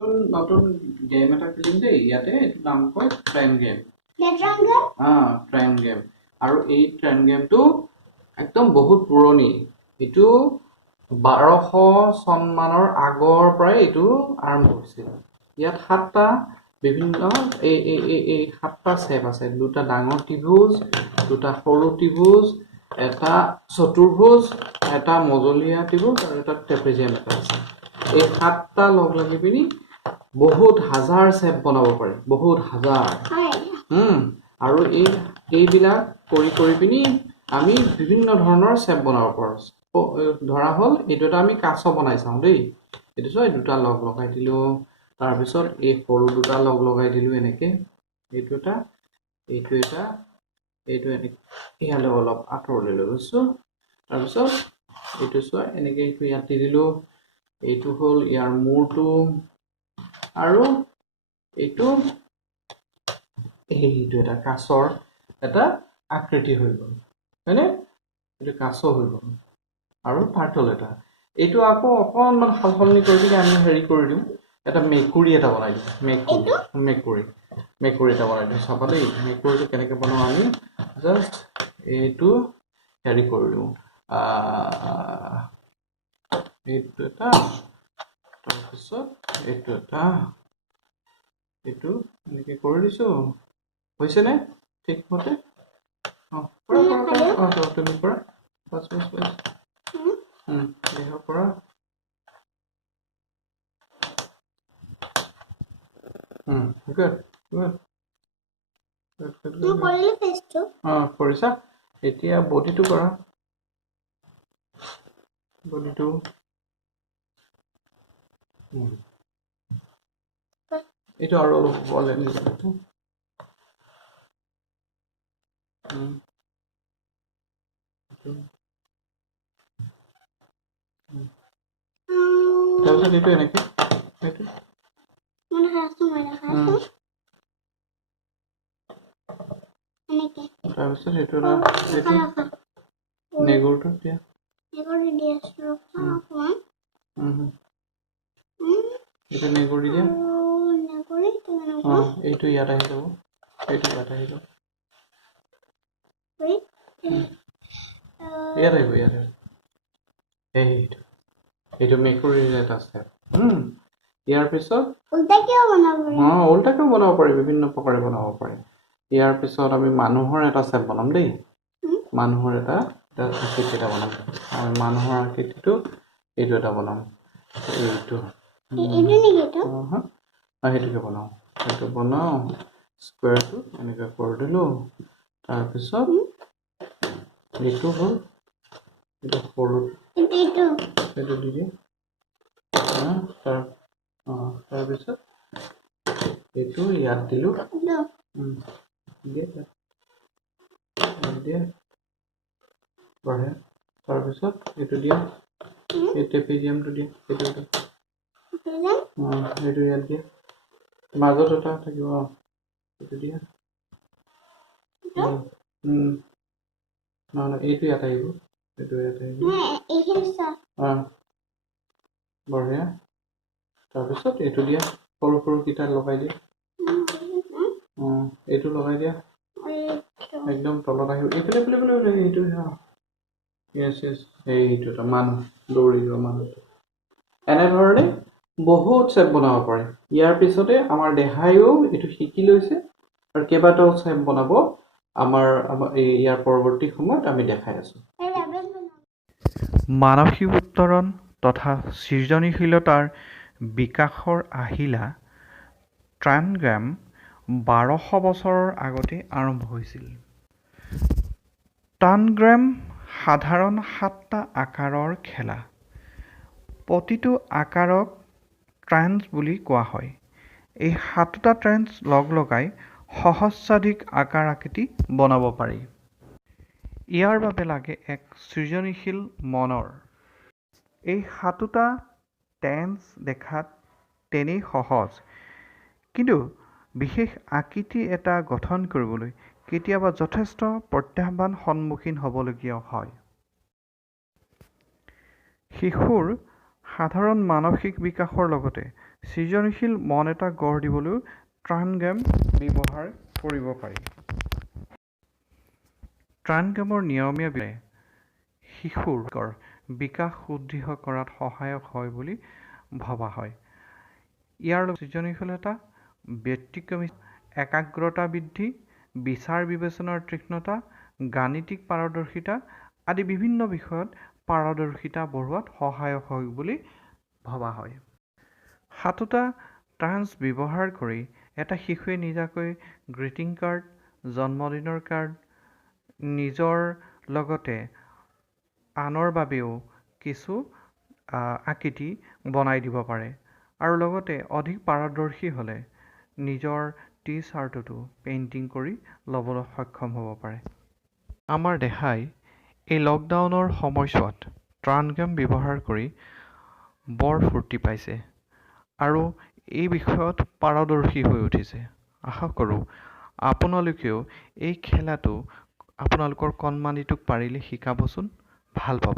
নতুন গেম এটা খেলিম দেই ইয়াতে এইটো নাম কয় ট্ৰেইন গেম ট্ৰেইন গেম আৰু এই ট্ৰেইন গেমটো একদম বহুত পুৰণি এইটো 1200 চনমানৰ আগৰ পৰাই এইটো আৰম্ভ হৈছিল ইয়াত 7টা বিভিন্ন এই 7টা শেপ আছে দুটা ডাঙৰ ত্ৰিভুজ দুটা সৰু ত্ৰিভুজ এটা চতুৰ্ভুজ এটা মজলীয়া ত্ৰিভুজ আৰু এটা ট্ৰেপেজিয়াম এটা আছে এই 7টা লগ লাগি পিনি বহুত হাজাৰ শেপ বনাব পাৰি বহুত হাজাৰ আৰু এইবিলাক কৰি পিনি আমি বিভিন্ন ধৰণৰ শেপ বনাব পাৰোঁ ধৰা হ'ল এইটো এটা আমি কাছ বনাই চাওঁ দেই এইটো চোৱা দুটা লগ লগাই দিলোঁ তাৰপিছত এই সৰু দুটা লগ লগাই দিলোঁ এনেকৈ এইটো এটা এইটো এনেকৈ ইয়ালৈ অলপ আঁতৰলৈ লৈ গৈছোঁ তাৰপিছত এইটো চোৱা এনেকৈ এইটো ইয়াত দি দিলোঁ এইটো হ'ল ইয়াৰ মূৰটো আৰু এইটো এটা কাছৰ এটা আকৃতি হৈ গ'ল হয়নে এইটো কাছ হৈ গ'ল আৰু টাৰ্টল এটা এইটো আকৌ অকণমান সলনি কৰি পিনি আমি হেৰি কৰি দিওঁ এটা মেকুৰী এটা বনাই দিওঁ মেকুৰী এটা বনাই দিওঁ চাবা দেই মেকুৰীটো কেনেকৈ বনাওঁ আমি জাষ্ট এইটো হেৰি কৰি দিওঁ এইটো এটা তাৰপিছত এইটো এটা এইটো এনেকৈ কৰি দিছোঁ হৈছেনে ঠিকমতে তুমি কৰা বাছ দেহৰ পৰা কৰিছা এতিয়া বডিটো কৰা বডিটো এইটো আৰু অলপ বলে তাৰপিছত এইটো এনেকৈ এইটো তাৰপিছত এইটো নেগুৰটো দিয়া এইটো নেগুৰি দিয়া এইটো ইয়াত আহি যাব এইটো ইয়াত আহি যাব ইয়াত আহিব এইটো মেকুৰীৰ এটা ষ্টেপ ইয়াৰ পিছত উল্টাকেও বনাব পাৰি বিভিন্ন প্ৰকাৰে বনাব পাৰি ইয়াৰ পিছত আমি মানুহৰ এটা ষ্টেপ বনাম দেই মানুহৰ এটা আকৃতি এটা বনাম আমি মানুহৰ আকৃতিটো এইটো এটা বনাম এইটো সেইটোকে বনাওঁ সেইটো বনাওঁ স্কুৱেৰটো এনেকৈ কৰি দিলোঁ তাৰপিছত এইটো হ'ল এইটো সৰু সেইটো দি দিওঁ তাৰপিছত এইটো ইয়াত দিলোঁ দিয়া বঢ়িয়া তাৰপিছত এইটো দিয়া এই ট্ৰেপেজিয়ামটো দিয়া সেইটো ইয়াত দিয়া মাজত এটা থাকিব এইটো দিয়া নহয় এইটো ইয়াত আহিব এইটো ইয়াত আহিব বঢ়িয়া তাৰপিছত এইটো দিয়া সৰু সৰুকেইটা লগাই দিয়া এইটো লগাই দিয়া একদম তলত আহিব এইফালে এইটো এইটো এটা মানুহ দৌৰি যোৱা মানুহটো এনেধৰণে বহুত শেপ বনাব পাৰে ইয়াৰ পিছতে আমাৰ দেহাইও এইটো শিকি লৈছে আৰু কেইবাটাও শেপ বনাব আমাৰ ইয়াৰ পৰৱৰ্তী সময়ত আমি দেখাই আছোঁ মানসিক উত্তৰণ তথা সৃজনীশীলতাৰ বিকাশৰ আহিলা ট্ৰাইনগ্ৰাম 1200 বছৰৰ আগতে আৰম্ভ হৈছিল ট্ৰাইনগ্ৰাম সাধাৰণ 7টা আকাৰৰ খেলা প্ৰতিটো আকাৰক ট্ৰাইন্স বুলি কোৱা হয় এই 7টা ট্ৰাইন্স লগাই সহস্ৰাধিক আকাৰ আকৃতি বনাব পাৰি ইয়াৰ বাবে লাগে এক সৃজনীশীল মনৰ এই 7টা ট্ৰাইন্স দেখাত তেনেই সহজ কিন্তু বিশেষ আকৃতি এটা গঠন কৰিবলৈ কেতিয়াবা যথেষ্ট প্ৰত্যাহ্বান সন্মুখীন হ'বলগীয়া হয় শিশুৰ সাধাৰণ মানসিক বিকাশৰ লগতে সৃজনশীল মন এটা গঢ় দিবলৈও ট্ৰান গেম ব্যৱহাৰ কৰিব পাৰি। ট্ৰান গেমৰ নিয়মীয়া শিশুৰ বিকাশ সুদৃঢ় কৰাত সহায়ক হয় বুলি ভবা হয়। ইয়াৰ লগত সৃজনশীলতা, ব্যতিক্ৰমী একাগ্ৰতা বৃদ্ধি, বিচাৰ বিবেচনাৰ তীক্ষ্ণতা, গাণিতিক পাৰদৰ্শিতা আদি বিভিন্ন বিষয়ত পাৰদৰ্শিতা বঢ়োৱাত সহায়ক হয় বুলি ভবা হয়। 7টা ট্ৰান্স ব্যৱহাৰ কৰি এটা শিশুৱে নিজাকৈ গ্ৰিটিং কাৰ্ড, জন্মদিনৰ কাৰ্ড, নিজৰ লগতে আনৰ বাবেও কিছু আকৃতি বনাই দিব পাৰে আৰু লগতে অধিক পাৰদৰ্শী হ'লে নিজৰ টি-চাৰ্টতো পেইণ্টিং কৰি ল'বলৈ সক্ষম হ'ব পাৰে। আমাৰ দেখাই এই লকডাউনৰ সময়ছোৱাত ট্ৰান গেম ব্যৱহাৰ কৰি বৰ ফূৰ্তি পাইছে আৰু এই বিষয়ত পাৰদৰ্শী হৈ উঠিছে। আশা কৰোঁ আপোনালোকেও এই খেলাটো আপোনালোকৰ কণমানিটোক পাৰিলে শিকাবচোন, ভাল পাব।